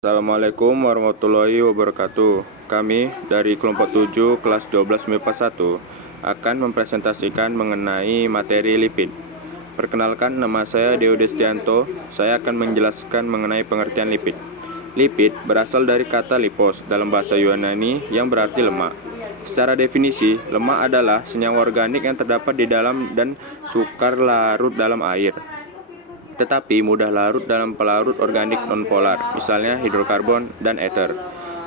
Assalamualaikum warahmatullahi wabarakatuh. Kami dari kelompok 7 kelas 12 MIPA 1 akan mempresentasikan mengenai materi lipid. Perkenalkan, nama saya Deo Destianto. Saya akan menjelaskan mengenai pengertian lipid. Lipid berasal dari kata lipos dalam bahasa Yunani yang berarti lemak. Secara definisi, lemak adalah senyawa organik yang terdapat di dalam dan sukar larut dalam air, tetapi mudah larut dalam pelarut organik nonpolar, misalnya hidrokarbon dan ether.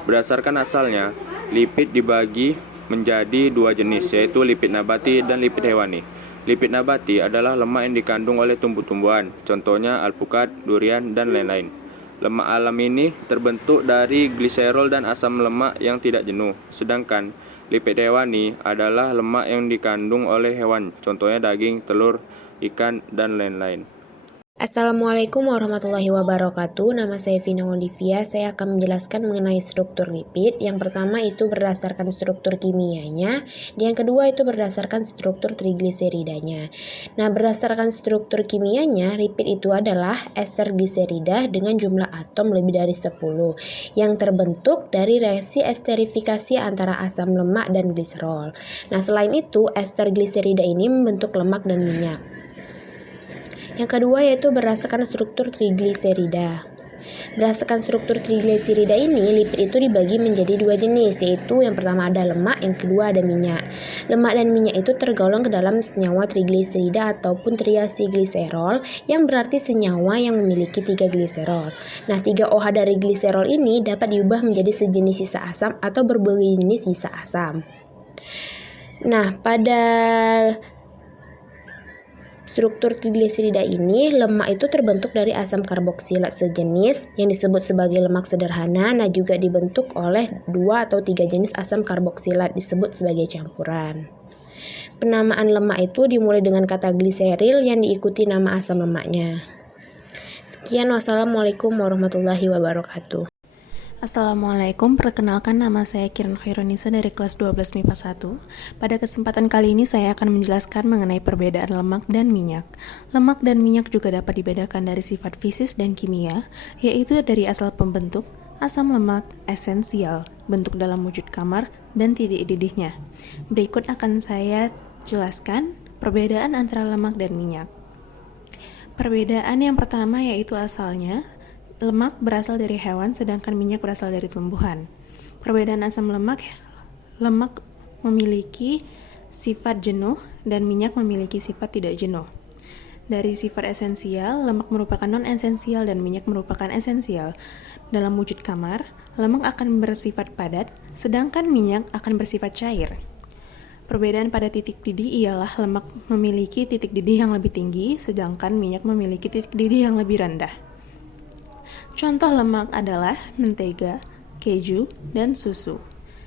Berdasarkan asalnya, lipid dibagi menjadi dua jenis, yaitu lipid nabati dan lipid hewani. Lipid nabati adalah lemak yang dikandung oleh tumbuh-tumbuhan, contohnya alpukat, durian, dan lain-lain. Lemak alam ini terbentuk dari gliserol dan asam lemak yang tidak jenuh, sedangkan lipid hewani adalah lemak yang dikandung oleh hewan, contohnya daging, telur, ikan, dan lain-lain. Assalamualaikum warahmatullahi wabarakatuh. Nama saya Vina Olivia. Saya akan menjelaskan mengenai struktur lipid. Yang pertama itu berdasarkan struktur kimianya. Yang kedua itu berdasarkan struktur trigliseridanya. Nah, berdasarkan struktur kimianya, lipid itu adalah ester gliserida dengan jumlah atom lebih dari 10 yang terbentuk dari reaksi esterifikasi antara asam lemak dan gliserol. Nah, selain itu, ester gliserida ini membentuk lemak dan minyak. Yang kedua yaitu berdasarkan struktur trigliserida. Berdasarkan struktur trigliserida ini, lipid itu dibagi menjadi dua jenis, yaitu yang pertama ada lemak, yang kedua ada minyak. Lemak dan minyak itu tergolong ke dalam senyawa trigliserida ataupun triacylglycerol, yang berarti senyawa yang memiliki 3 gliserol. Nah, 3 OH dari gliserol ini dapat diubah menjadi sejenis sisa asam atau berbagai jenis sisa asam. Nah, pada struktur trigliserida ini, lemak itu terbentuk dari asam karboksilat sejenis yang disebut sebagai lemak sederhana. Nah, juga dibentuk oleh 2 atau 3 jenis asam karboksilat disebut sebagai campuran. Penamaan lemak itu dimulai dengan kata gliseril yang diikuti nama asam lemaknya. Sekian, wassalamualaikum warahmatullahi wabarakatuh. Assalamualaikum, perkenalkan nama saya Kiran Khaironisa dari kelas 12 MIPA 1. Pada kesempatan kali ini saya akan menjelaskan mengenai perbedaan lemak dan minyak. Lemak dan minyak juga dapat dibedakan dari sifat fisis dan kimia, yaitu dari asal pembentuk, asam lemak, esensial, bentuk dalam wujud kamar, dan titik didihnya. Berikut akan saya jelaskan perbedaan antara lemak dan minyak. Perbedaan yang pertama yaitu asalnya. Lemak berasal dari hewan, sedangkan minyak berasal dari tumbuhan. Perbedaan asam lemak memiliki sifat jenuh dan minyak memiliki sifat tidak jenuh. Dari sifat esensial, lemak merupakan non-esensial dan minyak merupakan esensial. Dalam wujud kamar, lemak akan bersifat padat, sedangkan minyak akan bersifat cair. Perbedaan pada titik didih ialah lemak memiliki titik didih yang lebih tinggi, sedangkan minyak memiliki titik didih yang lebih rendah. Contoh lemak adalah mentega, keju, dan susu.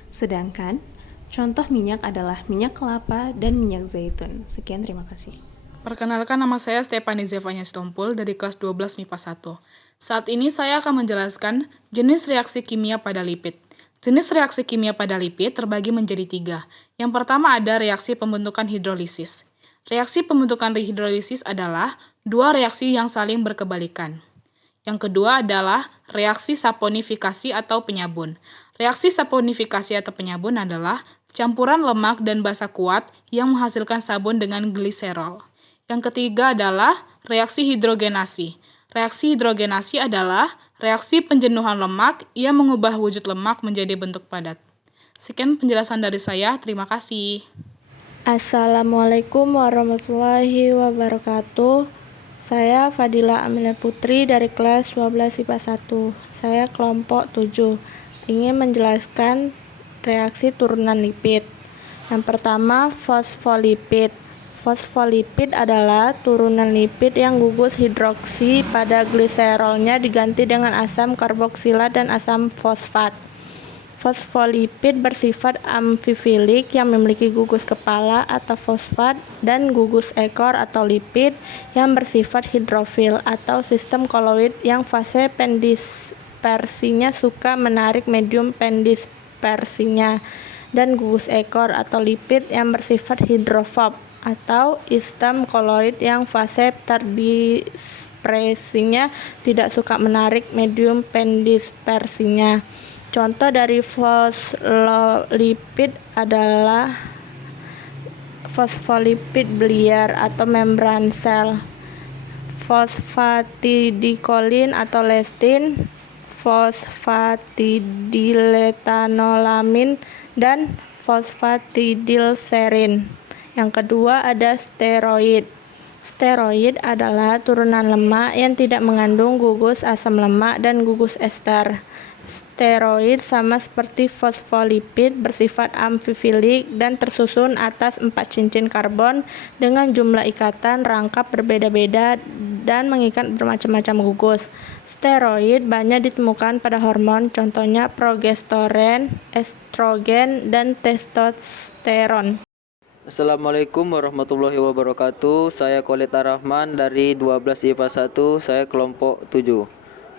Sedangkan contoh minyak adalah minyak kelapa dan minyak zaitun. Sekian, terima kasih. Perkenalkan, nama saya Stefani Zevanya Stompul dari kelas 12 MIPA 1. Saat ini saya akan menjelaskan jenis reaksi kimia pada lipid. Jenis reaksi kimia pada lipid terbagi menjadi 3. Yang pertama ada reaksi pembentukan hidrolisis. Reaksi pembentukan hidrolisis adalah 2 reaksi yang saling berkebalikan. Yang kedua adalah reaksi saponifikasi atau penyabun. Reaksi saponifikasi atau penyabun adalah campuran lemak dan basa kuat yang menghasilkan sabun dengan gliserol. Yang ketiga adalah reaksi hidrogenasi. Reaksi hidrogenasi adalah reaksi penjenuhan lemak yang mengubah wujud lemak menjadi bentuk padat. Sekian penjelasan dari saya, terima kasih. Assalamualaikum warahmatullahi wabarakatuh. Saya Fadila Amelia Putri dari kelas 12 IPA 1. Saya kelompok 7. Ingin menjelaskan reaksi turunan lipid. Yang pertama, fosfolipid. Fosfolipid adalah turunan lipid yang gugus hidroksi pada gliserolnya diganti dengan asam karboksilat dan asam fosfat. Fosfolipid bersifat amfifilik yang memiliki gugus kepala atau fosfat dan gugus ekor atau lipid yang bersifat hidrofil atau sistem koloid yang fase pendispersinya suka menarik medium pendispersinya, dan gugus ekor atau lipid yang bersifat hidrofob atau sistem koloid yang fase terdispersinya pendispersinya, tidak suka menarik, medium pendispersinya. Contoh dari fosfolipid adalah fosfolipid biliar atau membran sel, fosfatidilkolin atau lestin, fosfatidilethanolamine, dan fosfatidilserin. Yang kedua ada steroid. Steroid adalah turunan lemak yang tidak mengandung gugus asam lemak dan gugus ester. Steroid sama seperti fosfolipid bersifat amfifilik dan tersusun atas 4 cincin karbon dengan jumlah ikatan rangkap berbeda-beda dan mengikat bermacam-macam gugus. Steroid banyak ditemukan pada hormon, contohnya progesteron, estrogen, dan testosteron. Assalamualaikum warahmatullahi wabarakatuh. Saya Khalid Ar-Rahman dari 12 IPA 1, saya kelompok 7.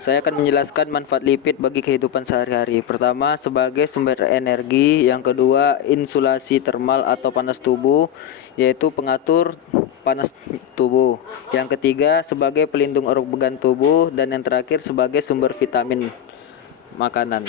Saya akan menjelaskan manfaat lipid bagi kehidupan sehari-hari. Pertama, sebagai sumber energi. Yang kedua, insulasi termal atau panas tubuh, yaitu pengatur panas tubuh. Yang ketiga, sebagai pelindung organ tubuh. Dan yang terakhir, sebagai sumber vitamin makanan.